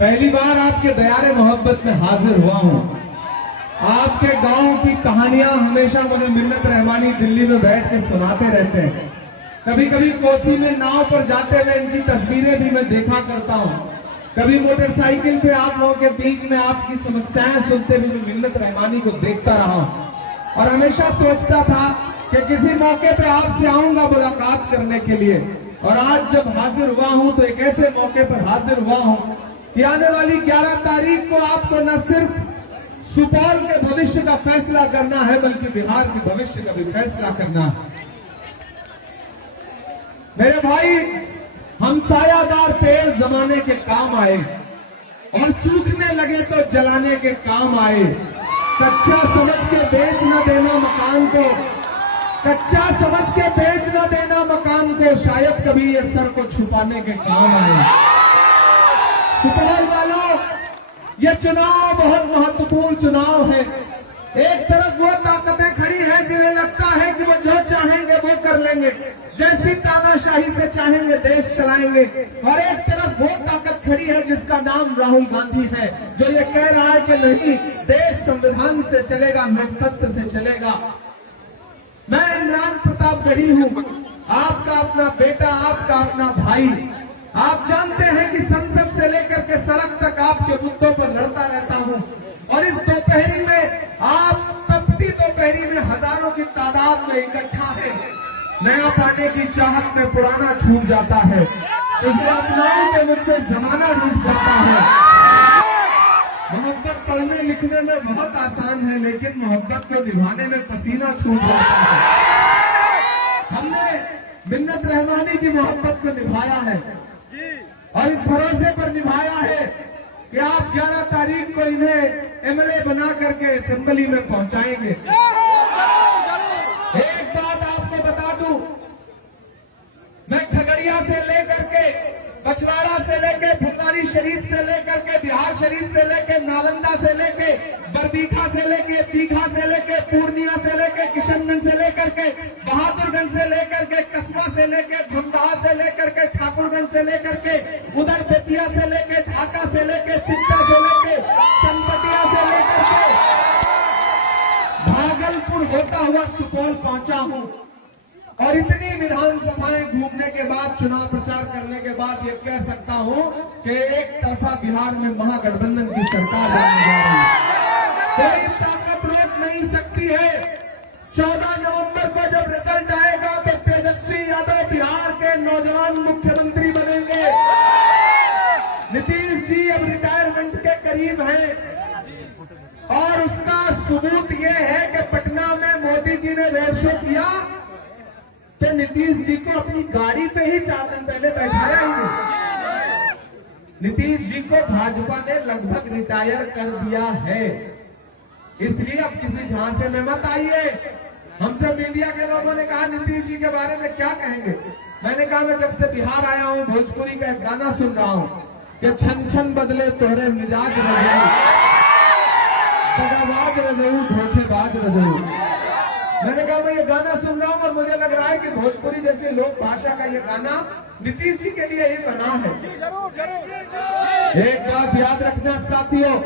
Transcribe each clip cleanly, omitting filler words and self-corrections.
पहली बार आपके दयारे मोहब्बत में हाजिर हुआ हूं। आपके गांव की कहानियां हमेशा मुझे मिन्नत रहमानी दिल्ली में बैठ के सुनाते रहते हैं। कभी कभी कोसी में नाव पर जाते हुए इनकी तस्वीरें भी मैं देखा करता हूं। कभी मोटरसाइकिल पे आप लोगों के बीच में आपकी समस्याएं सुनते हुए मैं मिन्नत रहमानी को देखता रहा हूं और हमेशा सोचता था कि किसी मौके पे आपसे आऊंगा मुलाकात करने के लिए। और आज जब हाजिर हुआ हूं तो एक ऐसे मौके पर हाजिर हुआ हूं कि आने वाली 11 तारीख को आपको न सिर्फ सुपौल के भविष्य का फैसला करना है बल्कि बिहार के भविष्य का भी फैसला करना है। मेरे भाई, हम सायादार पेड़ जमाने के काम आए और सूखने लगे तो जलाने के काम आए। कच्चा समझ के बेच न देना मकान को, कच्चा समझ के बेच न देना मकान को, शायद कभी ये सर को छुपाने के काम आए। सुपौल वालों, ये चुनाव बहुत महत्वपूर्ण चुनाव है। एक तरफ वो ताकतें खड़ी हैं जिन्हें लगता है कि वो जो चाहेंगे वो कर लेंगे, जैसी तानाशाही से चाहेंगे देश चलाएंगे। और एक तरफ वो ताकत खड़ी है जिसका नाम राहुल गांधी है, जो ये कह रहा है कि नहीं, देश संविधान से चलेगा, लोकतंत्र से चलेगा। मैं इमरान प्रताप गढ़ी हूं, आपका अपना बेटा, आपका अपना भाई। आप जानते हैं कि संसद से लेकर के सड़क तक आपके मुद्दों पर लड़ता रहता हूं। और इस दोपहरी में, आप तपती दोपहरी में हजारों की तादाद में इकट्ठा है। नया पाने की चाहत में पुराना छूट जाता है, पिछले अपनाओं के मुझसे जमाना रूठ जाता है। मोहब्बत पढ़ने लिखने में बहुत आसान है, लेकिन मोहब्बत को निभाने में पसीना छूट जाता है। हमने मिन्नत रहमानी की मोहब्बत को निभाया है और इस भरोसे पर निभाया है कि आप 11 तारीख को इन्हें एमएलए बना करके असेंबली में पहुंचाएंगे। एक बात आपको बता दूं, मैं खगड़िया से लेकर के, बछवाड़ा से लेके, फुलवारी शरीफ से लेकर के, बिहार शरीफ से लेके, नालंदा से लेके, बरबीघा से लेके, दीघा से लेके, पूर्णिया से लेके, किशनगंज से लेकर के, बहादुरगंज से लेकर के, कस्बा से लेके, धमदाहा से लेकर के, ठाकुरगंज से लेकर के, उधर बेतिया से लेके, ढाका से लेके, सिकटा से लेके, चनपटिया से लेकर के भागलपुर होता हुआ सुपौल पहुंचा हूं। और इतनी विधानसभाएं घूमने के बाद, चुनाव प्रचार करने के बाद ये कह सकता हूं कि एक तरफा बिहार में महागठबंधन की सरकार बनने जा रही है। कोई ताकत रोक नहीं सकती है। 14 नवंबर को जब रिजल्ट आएगा तो तेजस्वी यादव बिहार के नौजवान मुख्यमंत्री बनेंगे। नीतीश जी अब रिटायरमेंट के करीब हैं और उसका सबूत यह है कि पटना में मोदी जी ने रोड शो किया तो नीतीश जी को अपनी गाड़ी पे ही 4 दिन पहले बैठाया ही नहीं। नीतीश जी को भाजपा ने लगभग रिटायर कर दिया है। इसलिए अब किसी झांसे में मत आइए। हमसे मीडिया के लोगों ने कहा नीतीश जी के बारे में क्या कहेंगे। मैंने कहा मैं जब से बिहार आया हूं भोजपुरी का एक गाना सुन रहा हूं कि छन छन बदले तोहरे मिजाज रजऊ, सगाबाज रजऊ, धोखेबाज रजऊ। मैंने कहा मैं ये गाना सुन रहा हूं और मुझे लग रहा है कि भोजपुरी जैसी लोक भाषा का ये गाना नीतीश जी के लिए ही बना है। एक बात याद रखना साथियों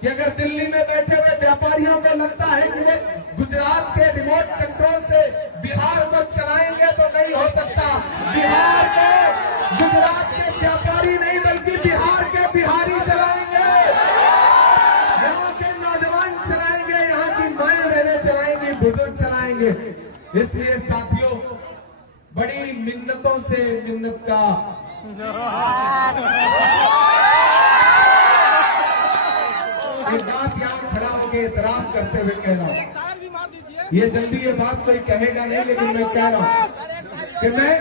कि अगर दिल्ली में बैठे हुए व्यापारियों को लगता है कि वे गुजरात के रिमोट कंट्रोल से बिहार को चलाएंगे तो नहीं हो सकता। बिहार को गुजरात के व्यापारी नहीं बल्कि बिहार के बिहारी चलाएंगे, यहाँ के नौजवान चलाएंगे, यहाँ की माएं बहनें चलाएंगी, बुजुर्ग चलाएंगे। इसलिए साथियों, बड़ी मिन्नतों से मिन्नत का एक बात यहाँ खड़ा होकर इतराफ करते हुए कह रहा हूँ, ये जल्दी ये बात कोई कहेगा नहीं, लेकिन मैं कह रहा हूँ कि मैं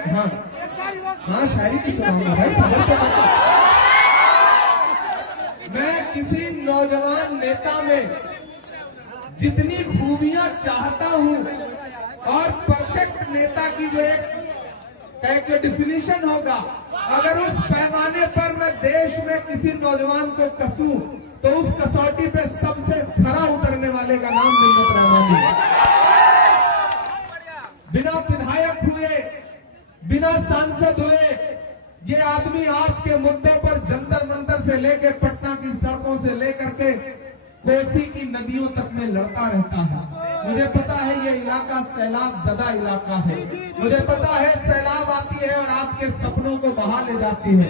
हाँ शायरी की सुनाऊंगा भाई, सबर तो करो। मैं किसी नौजवान नेता में जितनी खूबियां चाहता हूं और परफेक्ट नेता की जो एक डिफिनीशन होगा, अगर उस पैमाने पर मैं देश में किसी नौजवान को कसूं तो उस कसौटी पे सबसे खरा उतरने वाले का नाम मिन्नत रहमानी है। बिना विधायक हुए, बिना सांसद हुए ये आदमी आपके मुद्दों पर जंतर मंतर से लेकर पटना की सड़कों से लेकर के कोसी की नदियों तक में लड़ता रहता है। मुझे पता है ये इलाका सैलाब ज़दा इलाका है। मुझे पता है सैलाब आती है और आपके सपनों को बहा ले जाती है।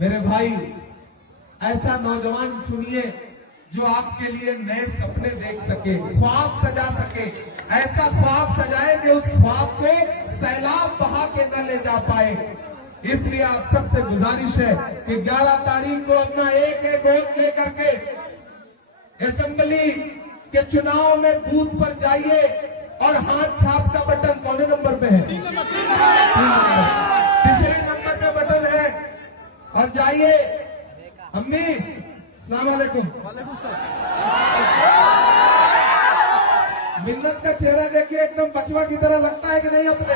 मेरे भाई, ऐसा नौजवान चुनिए जो आपके लिए नए सपने देख सके, ख्वाब सजा सके। ऐसा ख्वाब सजाए कि उस ख्वाब को सैलाब बहा के न ले जा पाए। इसलिए आप सबसे गुजारिश है कि 11 तारीख को अपना एक एक वोट लेकर के असेंबली के चुनाव में बूथ पर जाइए और हाथ छाप का बटन कौन नंबर पे है? 3 तीसरे नंबर पे बटन है और जाइए। अम्मी अस्सलाम वालेकुम। मिन्नत का चेहरा देखिए, एकदम बचवा की तरह लगता है कि नहीं अपने?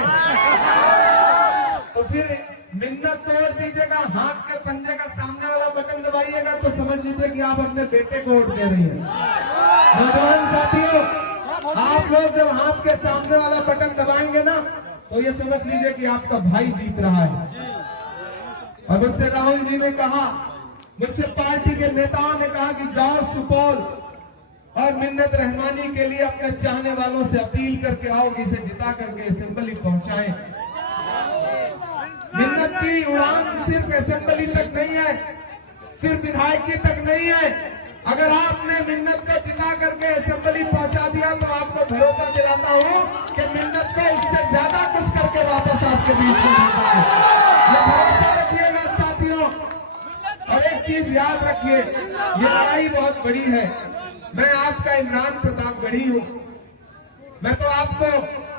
तो फिर मिन्नत तोड़ दीजिएगा, हाथ के पंजे का सामने वाला बटन दबाइएगा तो समझ लीजिए कि आप अपने बेटे को वोट दे रही हैं। नौजवान साथियों, आप लोग जब हाथ के सामने वाला बटन दबाएंगे ना तो ये समझ लीजिए कि आपका भाई जीत रहा है। और मुझसे राहुल जी ने कहा, मुझसे पार्टी के नेताओं ने कहा कि जाओ सुपौल और मिन्नत रहमानी के लिए अपने चाहने वालों से अपील करके आओ कि इसे जिता करके असेंबली पहुंचाएं। मिन्नत की उड़ान सिर्फ असेंबली तक नहीं है, सिर्फ विधायकी तक नहीं है। अगर आपने मिन्नत को जिता करके असेंबली पहुंचा दिया तो आपको भरोसा दिलाता हूं कि मिन्नत को इससे ज्यादा कुछ करके वापस आपके बीच में भेजा है। ये भरोसा रखिएगा साथियों। और एक चीज याद रखिए, ये लड़ाई बहुत बड़ी है। मैं आपका इमरान प्रतापगढ़ी हूं। मैं तो आपको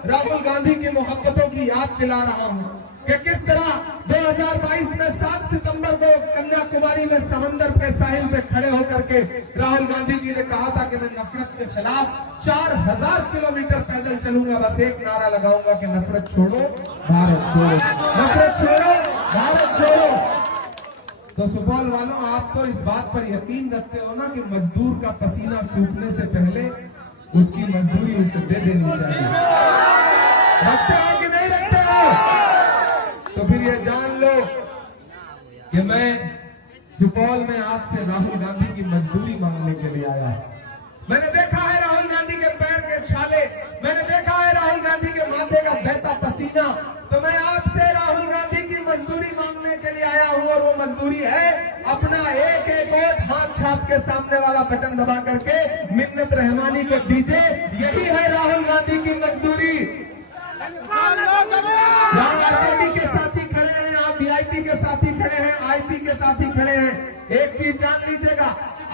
राहुल गांधी की मोहब्बतों की याद दिला रहा हूं कि किस तरह 2022 में 7 सितंबर को कन्याकुमारी में समंदर के साहिल पे खड़े होकर के राहुल गांधी जी ने कहा था कि मैं नफरत के खिलाफ 4000 किलोमीटर पैदल चलूंगा, बस एक नारा लगाऊंगा कि नफरत छोड़ो भारत छोड़ो, नफरत छोड़ो भारत छोड़ो। तो सुपौल वालों, आप तो इस बात पर यकीन रखते हो ना कि मजदूर का पसीना सूखने से पहले उसकी मजदूरी उसे दे देनी चाहिए। रखते हो कि नहीं रखते हो? तो फिर ये जान लो कि मैं सुपौल में आपसे राहुल गांधी की मजदूरी मांगने के लिए आया हूं। मैंने देखा है राहुल गांधी के पैर के छाले, मैंने देखा है राहुल गांधी के माथे का बहता पसीना। तो मैं आपसे राहुल गांधी की मजदूरी मांगने के लिए आया हूं और वो मजदूरी है अपना एक एक वोट हाथ छाप के सामने वाला बटन दबा करके मिन्नत रहमानी को दीजिए। यही है राहुल गांधी की मजदूरी। यहाँ आरजेडी के साथी खड़े हैं, यहाँ वीआईपी के साथी खड़े हैं, आईपी के साथी खड़े हैं। एक चीज जान लीजिएगा,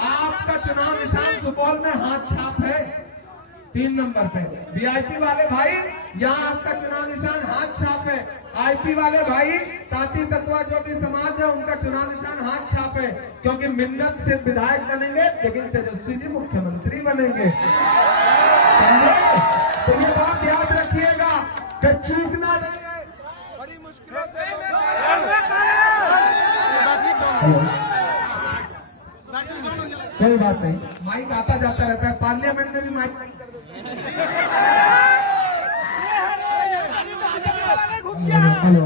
आपका चुनाव निशान सुपौल में हाथ छाप है 3 नंबर पे। वीआईपी वाले भाई, यहाँ आपका चुनाव निशान हाथ छाप है। आईपी वाले भाई, ताती तत्वा जो भी समाज है, उनका चुनाव निशान हाथ छाप है। क्योंकि मिन्नत सिर्फ विधायक बनेंगे लेकिन तेजस्वी जी मुख्यमंत्री बनेंगे। तो ये बात याद रखिएगा कि चूकना नहीं है। बड़ी मुश्किलों से कोई बात नहीं, माइक आता जाता रहता है। पार्लियामेंट में भी माइक बंद कर दो। हेलो,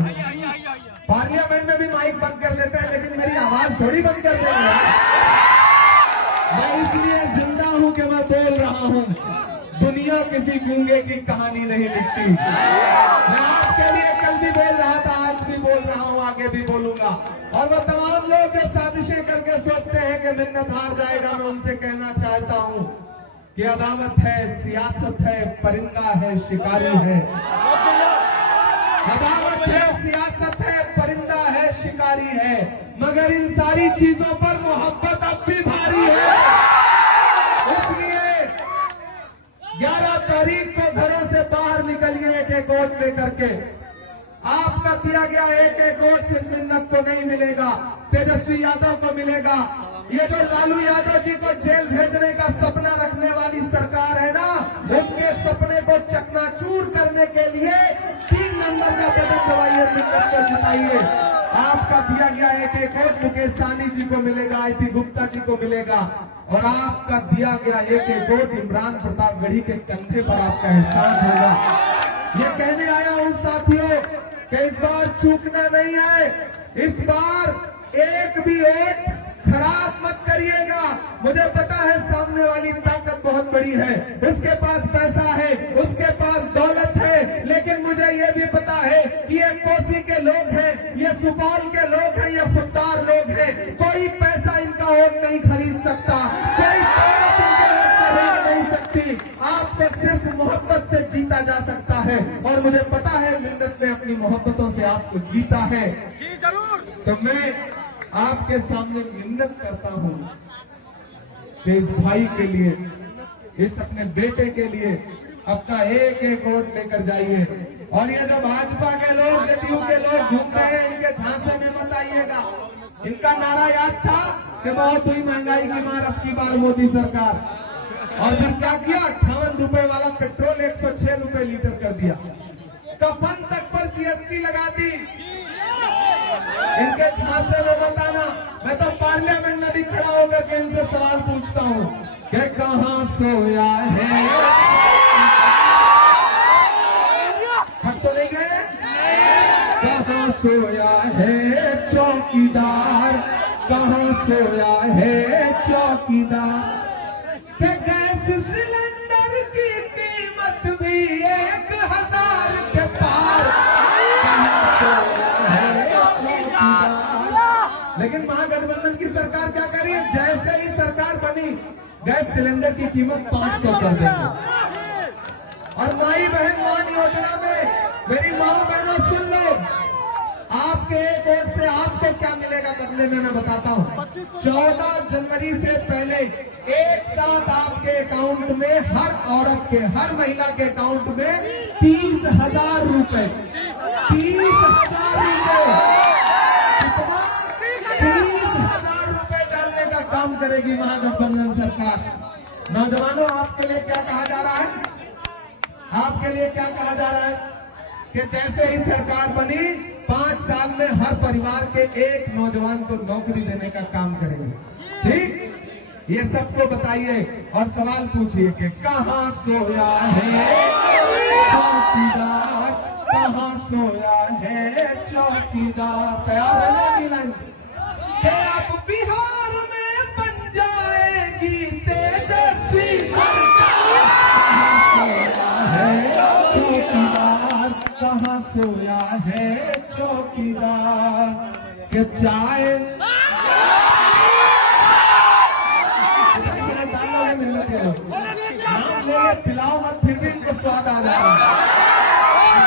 पार्लियामेंट में भी माइक बंद कर देते हैं, लेकिन मेरी आवाज थोड़ी बंद कर देंगे। मैं इसलिए जिंदा हूं कि मैं बोल रहा हूं। दुनिया किसी गूंगे की कहानी नहीं लिखती। मैं आपके लिए कल भी बोल रहा था, आज भी बोल रहा हूं, आगे भी बोलूंगा। और वो तमाम लोग जो साजिशें करके सोचते हैं कि मिन्नत हार जाएगा, मैं उनसे कहना चाहता हूं कि अदावत है, सियासत है, परिंदा है, शिकारी है। अदावत है, सियासत है, परिंदा है, शिकारी है, मगर इन सारी चीजों पर मोहब्बत अब भी भारी है। इसलिए 11 तारीख को घरों से बाहर निकलिए एक एक वोट लेकर के। आपका दिया गया एक एक वोट सिर्फ मिन्नत को नहीं मिलेगा, तेजस्वी यादव को मिलेगा। ये जो लालू यादव जी को जेल भेजने का सपना रखने वाली सरकार है ना, उनके सपने को चकनाचूर करने के लिए 3 नंबर का बटन दबाइए, मिन्नत को जिताइए। आपका दिया गया एक एक वोट मुकेश सहनी जी को मिलेगा, आईपी गुप्ता जी को मिलेगा, और आपका दिया गया एक एक वोट इमरान प्रतापगढ़ी के कंधे पर आपका एहसान होगा। ये कहने आया हूं साथियों कि इस बार चूकना नहीं है, इस बार एक भी वोट खराब मत करिएगा। मुझे पता है सामने वाली ताकत बहुत बड़ी है, उसके पास पैसा है, उसके पास दौलत है, लेकिन मुझे ये भी पता है कि ये कोसी के लोग हैं, ये सुपौल के लोग हैं, ये खुददार लोग हैं। कोई पैसा इनका वोट नहीं खरीद सकता, कोई दौलत इनका वोट खरीद नहीं सकती। आपको सिर्फ मोहब्बत से जीता जा सकता है, और मुझे पता है मिन्नत ने अपनी मोहब्बतों से आपको जीता है। जी जरूर। तो मैं आपके सामने मिन्नत करता हूं कि इस भाई के लिए, इस अपने बेटे के लिए अपना एक एक वोट लेकर जाइए। और ये जो भाजपा के लोग, जदयू के लोग घूम रहे हैं, इनके झांसे में मत आइएगा। इनका नारा याद था कि बहुत हुई महंगाई की मार अब की बार मोदी सरकार, और फिर क्या किया, 58 रुपए वाला पेट्रोल 106 रुपए लीटर कर दिया, कफन तक पर जीएसटी लगा दी। इनके झांसे में मत आना। मैं तो पार्लियामेंट में भी खड़ा होकर के इनसे सवाल पूछता हूँ कि कहाँ सोया है, थक तो नहीं गए, कहाँ सोया है चौकीदार, कहाँ सोया है चौकीदार, कि गैस सिलेंडर की कीमत भी 1000 के पार, कहाँ सोया है चौकीदार। लेकिन महागठबंधन की सरकार क्या करी, जैसे ही सरकार बनी गैस सिलेंडर की कीमत 500 कर देंगे। और माई बहन मान योजना में, मेरी माँ बहनों सुन लो, आपके एक वोट से आपको क्या मिलेगा बदले में, मैं बताता हूँ। 14 जनवरी से पहले एक साथ आपके अकाउंट में, हर औरत के, हर महिला के अकाउंट में 30,000 रुपए, 30,000 रुपए, 30,000 रुपए डालने का काम करेगी महागठबंधन सरकार। नौजवानों, आपके लिए क्या कहा जा रहा है, आपके लिए क्या कहा जा रहा है कि जैसे ही सरकार बनी 5 साल में हर परिवार के एक नौजवान को नौकरी देने का काम करेंगे। ठीक, ये सबको बताइए और सवाल पूछिए कि कहाँ सोया है चौकीदार, कहाँ सोया है चौकीदार। तैयार है ना अगली लाइन, कि अब बिहार में बन जाएगी तेजस्वी सरकार, कहाँ सोया है चौकीदार, के चाय मिन्नत करो, नाम ले पिलाओ मत, फिर भी इनको स्वाद आ जाएगा।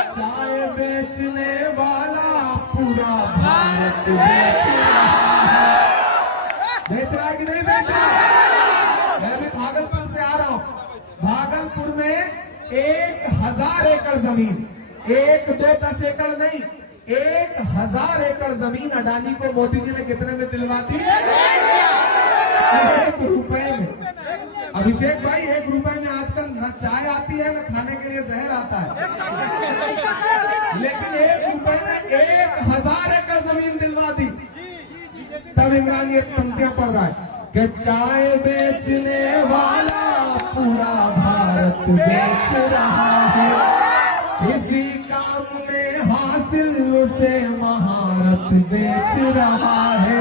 चाय बेचने वाला पूरा भारत बेच रहा है, बेच रहा है कि नहीं बेच रहा। मैं भी भागलपुर से आ रहा हूँ, भागलपुर में 1000 एकड़ जमीन, 1, 2, 10 एकड़ नहीं, 1000 एकड़ जमीन अडानी को मोदी जी ने कितने में दिलवा दी, 1 रुपए में। अभिषेक भाई, 1 रुपए में आजकल न चाय आती है, न खाने के लिए जहर आता है, लेकिन 1 रुपए में 1000 एकड़ जमीन दिलवा दी। तब इमरान ये पंक्तियां पढ़ रहा है कि चाय बेचने वाला पूरा भारत बेच रहा है, इसी काम में हासिल उसे महारत बेच रहा है,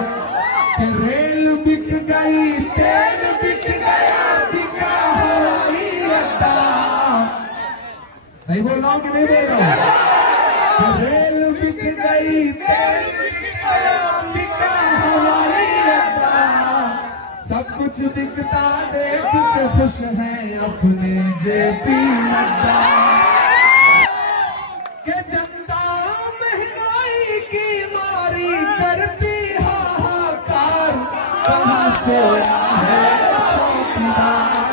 कि रेल बिक गई, तेल बिक गया, बिका हवाई अड्डा। सही बोल रहा हूँ कि नहीं बोल रहा हूँ? रेल बिक गई, तेल बिक गया, बिका हवाई अड्डा, सब कुछ दिखता देख के खुश है अपने जेपी नड्डा, के जनता महंगाई की मारी करती हाहाकार, कहाँ सोया है चौकीदार,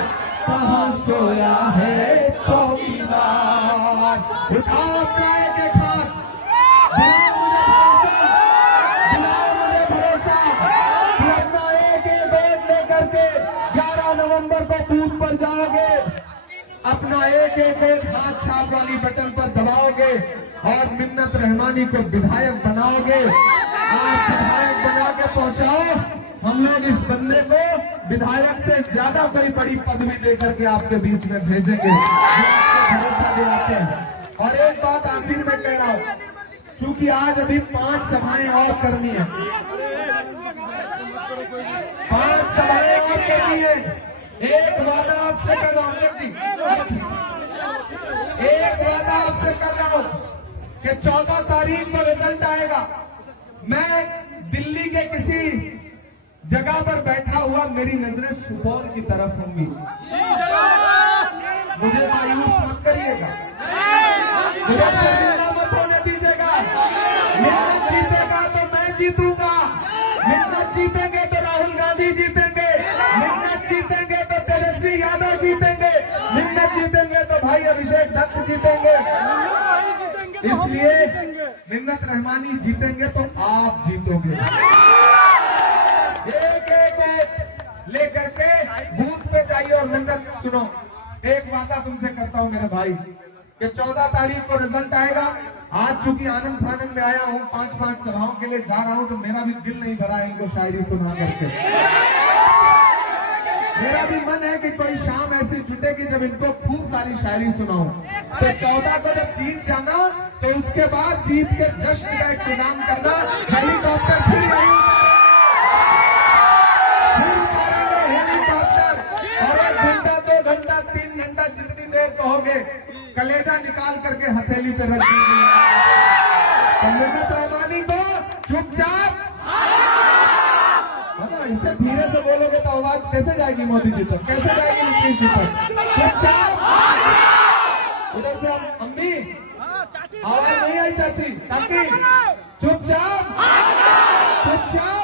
कहाँ सोया है चौकीदार। उठाओ अपना एक एक हाथ, दिलाओ मुझे भरोसा कि अपना एक एक वोट लेकर के 11 नवंबर को बूथ पर जाओगे, अपना एक एक वोट हाथ छाप वाली बटन पर दबाओगे और मिन्नत रहमानी को विधायक बनाओगे। आप विधायक बना के पहुंचाओ, हम लोग इस बंदे को विधायक से ज्यादा कोई बड़ी पदवी देकर के आपके बीच में भेजेंगे, जो आपको भरोसा दिलाते हैं। और एक बात आखिर में कह रहा हूं, क्योंकि आज अभी 5 सभाएं और करनी है, 5 सभाएं और करनी है। एक वादा आपसे कर रहा हूं जी, एक वादा आपसे कर रहा हूं कि 14 तारीख को रिजल्ट आएगा। मैं दिल्ली के किसी जगह पर बैठा हुआ, मेरी नजरें सुपौल की तरफ होंगी। मुझे मायूस मत करिएगा, मुझे शर्मिंदा मत होने दीजिएगा। मिन्नत जीतेगा तो मैं जीतूंगा, मिन्नत जीतेंगे तो राहुल गांधी जीतेंगे, मिन्नत जीतेंगे तो तेजस्वी यादव जीतेंगे, मिन्नत जीतेंगे तो भाई अभिषेक दत्त जीतेंगे। इसलिए मिन्नत रहमानी जीतेंगे तो आप जीतोगे। एक एक वोट लेकर के बूथ पे जाइए और मिन्नत सुनो। एक वादा तुमसे करता हूं मेरे भाई कि 14 तारीख को रिजल्ट आएगा। आज चूंकि आनंद फानंद में आया हूं, 5-5 सभाओं के लिए जा रहा हूं, तो मेरा भी दिल नहीं भरा इनको शायरी सुना करके। मेरा भी मन है कि कोई शाम ऐसी जुटेगी जब इनको खूब सारी शायरी सुनाऊं। तो 14 को जब जीत जाना तो उसके बाद जीत के जश्न का एक प्रोग्राम करना, हेलीकॉप्टर फिर उतारेंगे, हेलीकॉप्टर, और 1 घंटा 2 घंटा 3 घंटा जितनी देर कहोगे कलेजा निकाल करके हथेली पे रख देंगे। तो मिन्नत रहमानी को चुपचाप, इसे धीरे से बोलोगे तो आवाज कैसे जाएगी मोदी जी तक, कैसे जाएगी नीतीश जी तक। चुपचाप, उधर से अम्मी आवाज नहीं आई चाची, ताकि चुपचाप, चुपचाप